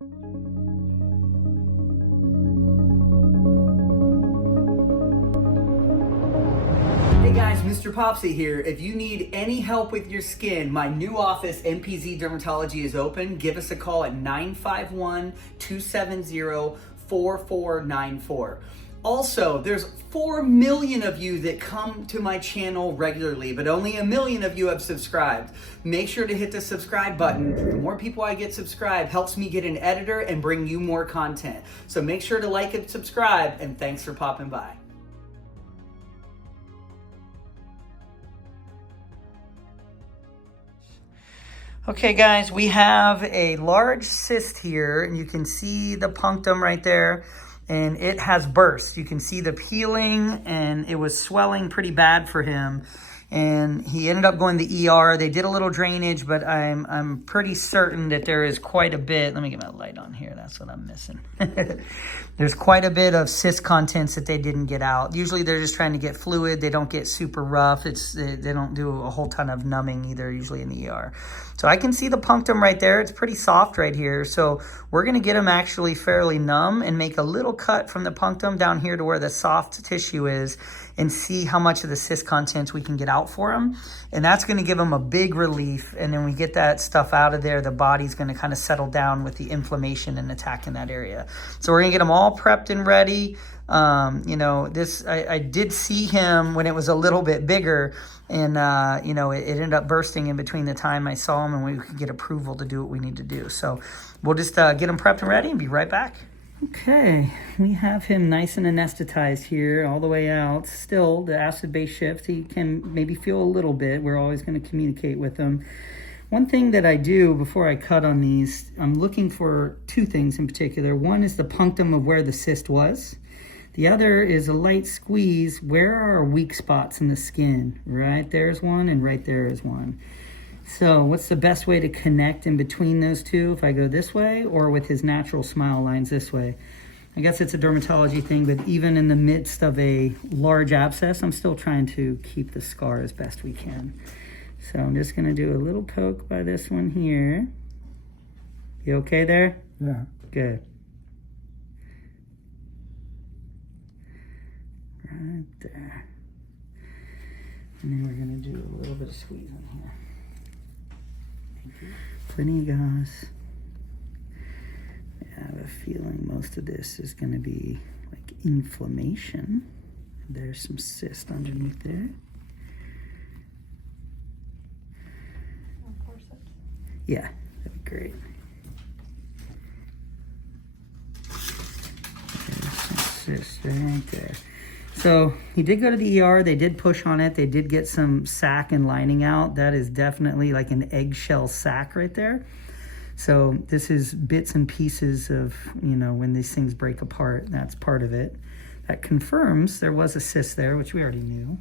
Hey guys, MrPopZit here. If you need any help with your skin, my new office, MPZ Dermatology, is open. Give us a call at 951-270-4494. Also, there's 4 million of you that come to my channel regularly, but only 1 million of you have subscribed. Make sure to hit the subscribe button. The more people I get subscribed helps me get an editor and bring you more content. So make sure to like and subscribe, and thanks for popping by. Okay guys, we have a large cyst here, and you can see the punctum right there, and it has burst. You can see the peeling, and it was swelling pretty bad for him, and he ended up going to the ER. They did a little drainage, but I'm pretty certain that there is quite a bit. Let me get my light on here. That's what I'm missing. There's quite a bit of cyst contents that they didn't get out. Usually they're just trying to get fluid. They don't get super rough. They don't do a whole ton of numbing either, usually in the ER. So I can see the punctum right there. It's pretty soft right here. So we're gonna get him actually fairly numb and make a little cut from the punctum down here to where the soft tissue is, and see how much of the cyst contents we can get out for him. And that's gonna give him a big relief. And then we get that stuff out of there, the body's gonna kind of settle down with the inflammation and attack in that area. So we're gonna get him all prepped and ready. You know, I did see him when it was a little bit bigger, and you know, it ended up bursting in between the time I saw him and we could get approval to do what we need to do. So we'll just get him prepped and ready and be right back. Okay, we have him nice and anesthetized here all the way out. Still, the acid base shift, he can maybe feel a little bit. We're always going to communicate with him. One thing that I do before I cut on these, I'm looking for 2 things in particular. One is the punctum of where the cyst was. The other is a light squeeze. Where are our weak spots in the skin? Right there's one, and right there is one. So what's the best way to connect in between those two? If I go this way, or with his natural smile lines this way? I guess it's a dermatology thing, but even in the midst of a large abscess, I'm still trying to keep the scar as best we can. So I'm just gonna do a little poke by this one here. You okay there? Yeah. Good. Right there. And then we're gonna do a little bit of squeezing here. Plenty of gauze. I have a feeling most of this is gonna be like inflammation. There's some cyst underneath there. Yeah, that'd be great. There's some cyst right there. So he did go to the ER. They did push on it. They did get some sac and lining out. That is definitely like an eggshell sac right there. So this is bits and pieces of, you know, when these things break apart. That's part of it. That confirms there was a cyst there, which we already knew.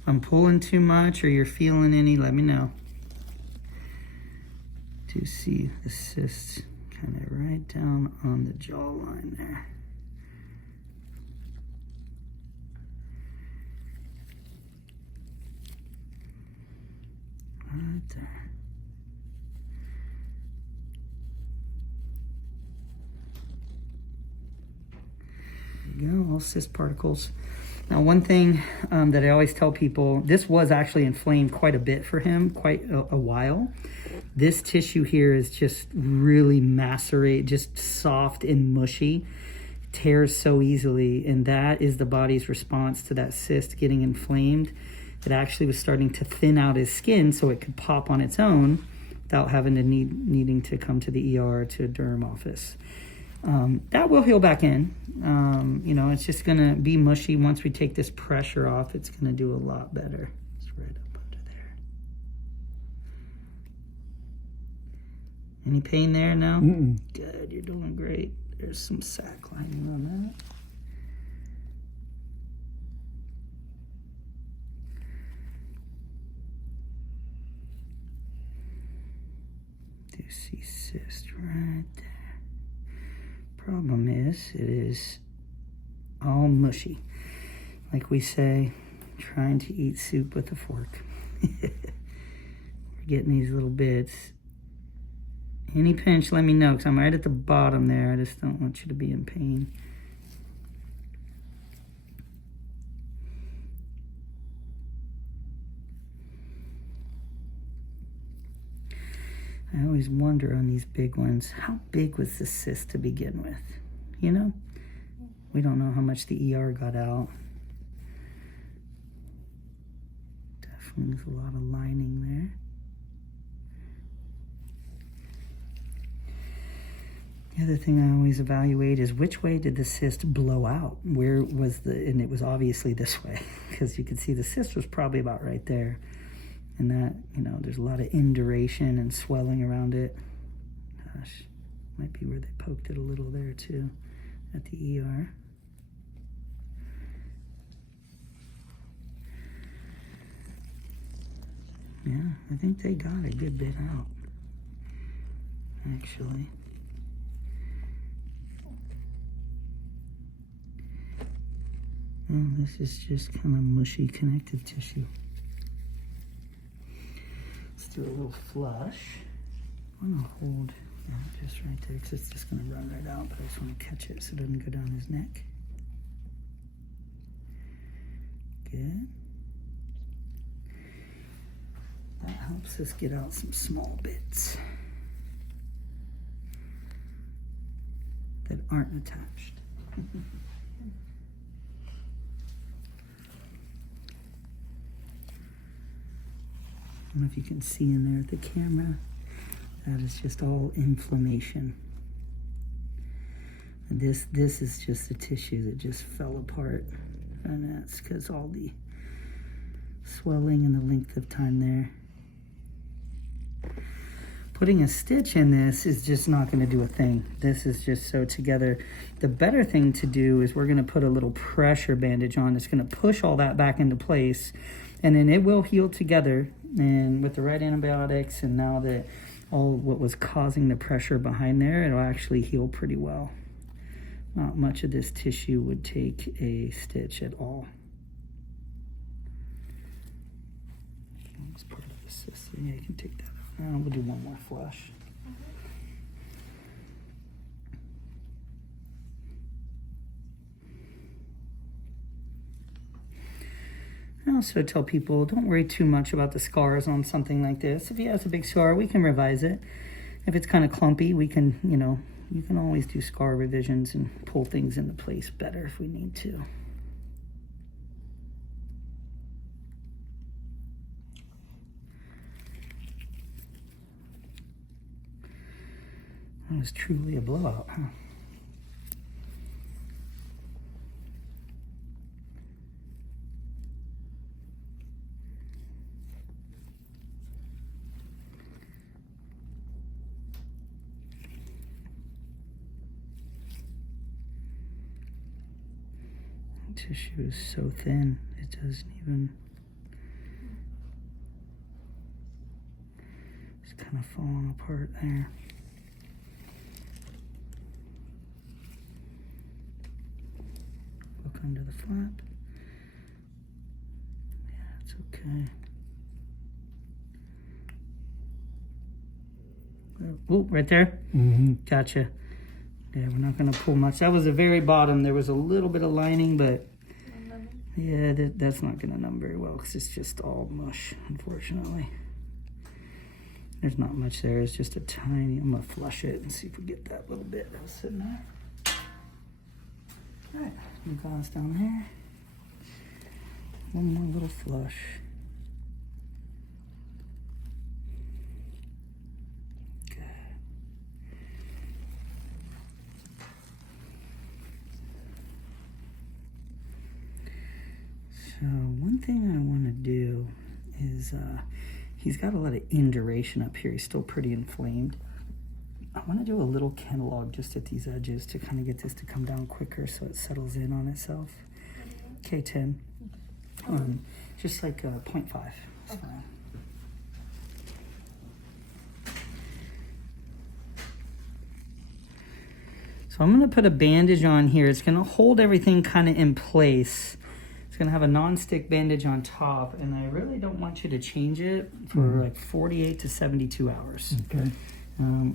If I'm pulling too much or you're feeling any, let me know. To see the cyst kind of right down on the jawline there. Right there. There you go, all cyst particles. Now, one thing that I always tell people, this was actually inflamed quite a bit for him, quite a while. This tissue here is just really macerate, just soft and mushy. It tears so easily, and that is the body's response to that cyst getting inflamed. It actually was starting to thin out his skin so it could pop on its own without having to needing to come to the ER or to a derm office. That will heal back in. You know, it's just gonna be mushy. Once we take this pressure off, it's gonna do a lot better. It's right up under there. Any pain there now? Mm-mm. Good, you're doing great. There's some sac lining on that. Do see cyst right there. Problem is, it is all mushy. Like we say, trying to eat soup with a fork. getting these little bits. Any pinch, let me know, because I'm right at the bottom there. I just don't want you to be in pain. I always wonder on these big ones, how big was the cyst to begin with? You know? We don't know how much the ER got out. Definitely there's a lot of lining there. The other thing I always evaluate is which way did the cyst blow out? Where was and it was obviously this way, because you could see the cyst was probably about right there. And that, you know, there's a lot of induration and swelling around it. Gosh, might be where they poked it a little there too, at the ER. Yeah, I think they got a good bit out, actually. Oh, this is just kind of mushy connective tissue. Let's do a little flush. I'm gonna hold that just right there because it's just gonna run right out, but I just want to catch it so it doesn't go down his neck. Good. That helps us get out some small bits that aren't attached. I don't know if you can see in there at the camera, that is just all inflammation. And this is just the tissue that just fell apart, and that's because all the swelling and the length of time there. Putting a stitch in this is just not going to do a thing. This is just so together. The better thing to do is we're going to put a little pressure bandage on. It's going to push all that back into place, and then it will heal together. And with the right antibiotics, and now that all what was causing the pressure behind there, it'll actually heal pretty well. Not much of this tissue would take a stitch at all. That's part of the cyst. Yeah, you can take that out. We'll do one more flush. I also tell people, don't worry too much about the scars on something like this. If he has a big scar, we can revise it. If it's kind of clumpy, we can, you know, you can always do scar revisions and pull things into place better if we need to. That was truly a blowout, huh? The tissue is so thin, it doesn't even... It's kind of falling apart there. Look under the flap. Yeah, it's okay. Oh, right there? Mm-hmm. Gotcha. Yeah, we're not going to pull much. That was the very bottom. There was a little bit of lining, but yeah, that's not going to numb very well because it's just all mush, unfortunately. There's not much there. It's just a tiny... I'm going to flush it and see if we get that little bit that was sitting there. All right, some gauze down there. One more little flush. Good. So one thing I want to do is, he's got a lot of induration up here. He's still pretty inflamed. I want to do a little catalog just at these edges to kind of get this to come down quicker so it settles in on itself. K10. Just like 0.5. It's fine. So I'm going to put a bandage on here. It's going to hold everything kind of in place. It's gonna have a non-stick bandage on top, and I really don't want you to change it for like 48 to 72 hours. Okay.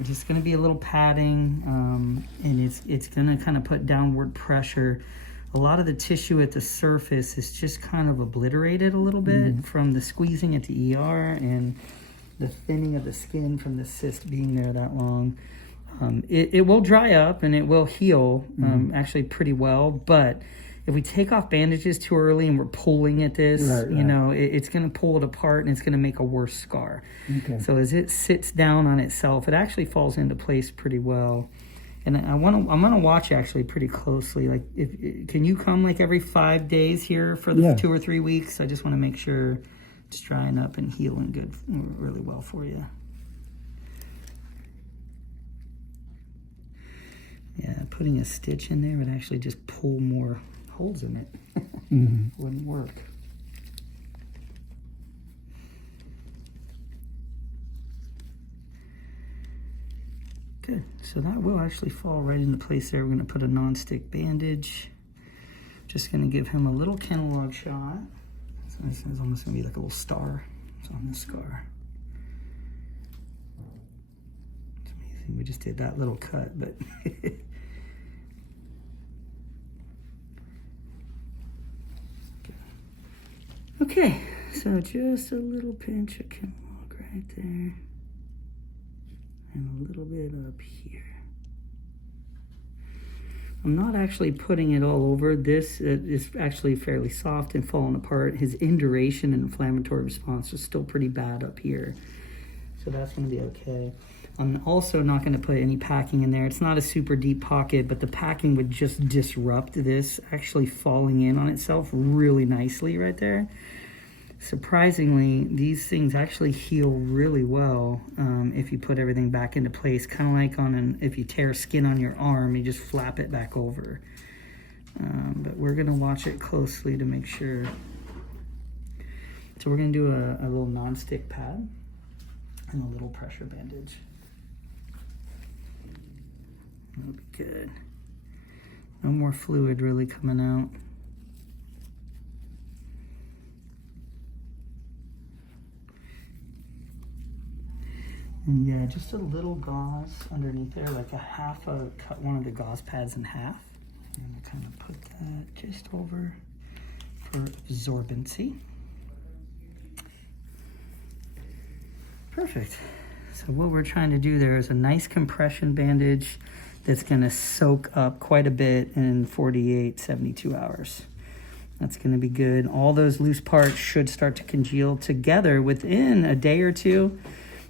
Just gonna be a little padding, and it's gonna kind of put downward pressure. A lot of the tissue at the surface is just kind of obliterated a little bit from the squeezing at the ER and the thinning of the skin from the cyst being there that long. It will dry up and it will heal actually pretty well, but if we take off bandages too early and we're pulling at this, you know, it's going to pull it apart and it's going to make a worse scar. Okay. So as it sits down on itself, it actually falls into place pretty well. And I'm gonna watch actually pretty closely. Like, can you come like every 5 days here for the 2 or 3 weeks? I just want to make sure it's drying up and healing good, really well for you. Yeah, putting a stitch in there would actually just pull more holes in it. Wouldn't work. Good, so that will actually fall right into place there. We're gonna put a non-stick bandage. Just gonna give him a little Kenalog shot. So this is almost gonna be like a little star. It's on this scar. It's amazing, we just did that little cut, but. Okay, so just a little pinch of Kenalog right there. And a little bit up here. I'm not actually putting it all over. This is actually fairly soft and falling apart. His induration and inflammatory response is still pretty bad up here. So that's gonna be okay. I'm also not gonna put any packing in there. It's not a super deep pocket, but the packing would just disrupt this actually falling in on itself really nicely right there. Surprisingly, these things actually heal really well if you put everything back into place. Kind of like if you tear skin on your arm, you just flap it back over. But we're gonna watch it closely to make sure. So we're gonna do a little non-stick pad and a little pressure bandage. That'll be good. No more fluid really coming out. And yeah, just a little gauze underneath there, like cut one of the gauze pads in half. And we'll kind of put that just over for absorbency. Perfect. So what we're trying to do there is a nice compression bandage that's gonna soak up quite a bit in 48, 72 hours. That's gonna be good. All those loose parts should start to congeal together within a day or two.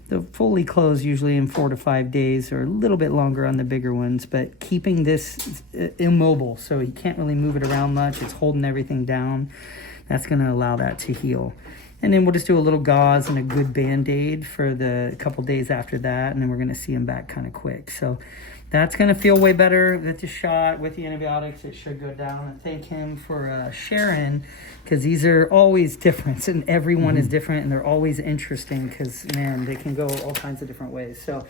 They'll fully close usually in 4 to 5 days, or a little bit longer on the bigger ones, but keeping this immobile so you can't really move it around much. It's holding everything down. That's gonna allow that to heal. And then we'll just do a little gauze and a good Band-Aid for the couple days after that, and then we're gonna see him back kind of quick. So that's gonna feel way better with the shot, with the antibiotics. It should go down. And thank him for sharing, because these are always different, and everyone is different, and they're always interesting because, man, they can go all kinds of different ways. So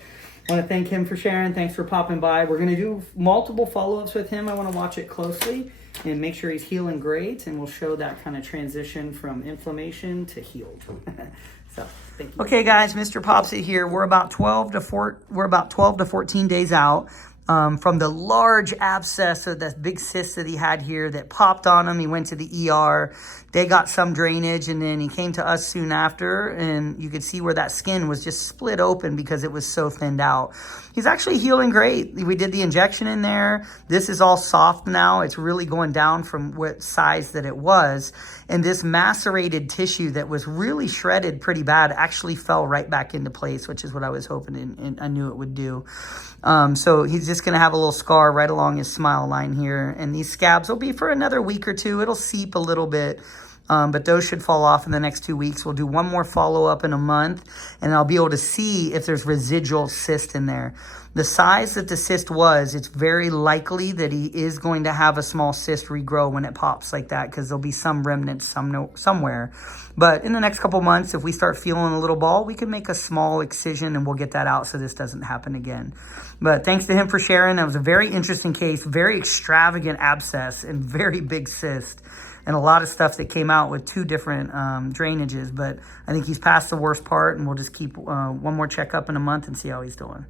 I want to thank him for sharing. Thanks for popping by. We're gonna do multiple follow-ups with him. I want to watch it closely and make sure he's healing great, and we'll show that kind of transition from inflammation to healed. So, thank you. Okay, guys, MrPopZit here. We're about 12 to 14 days out from the large abscess or the big cyst that he had here that popped on him. He went to the ER. They got some drainage, and then he came to us soon after, and you could see where that skin was just split open because it was so thinned out. He's actually healing great. We did the injection in there. This is all soft now. It's really going down from what size that it was. And this macerated tissue that was really shredded pretty bad actually fell right back into place, which is what I was hoping and I knew it would do. So he's just going to have a little scar right along his smile line here. And these scabs will be for another week or two. It'll seep a little bit. But those should fall off in the next 2 weeks. We'll do one more follow-up in a month, and I'll be able to see if there's residual cyst in there. The size that the cyst was, it's very likely that he is going to have a small cyst regrow when it pops like that, because there'll be some remnants somewhere. But in the next couple months, if we start feeling a little ball, we can make a small excision and we'll get that out so this doesn't happen again. But thanks to him for sharing. That was a very interesting case, very extravagant abscess and very big cyst. and a lot of stuff that came out with 2 different drainages. But I think he's past the worst part, and we'll just keep one more checkup in a month and see how he's doing.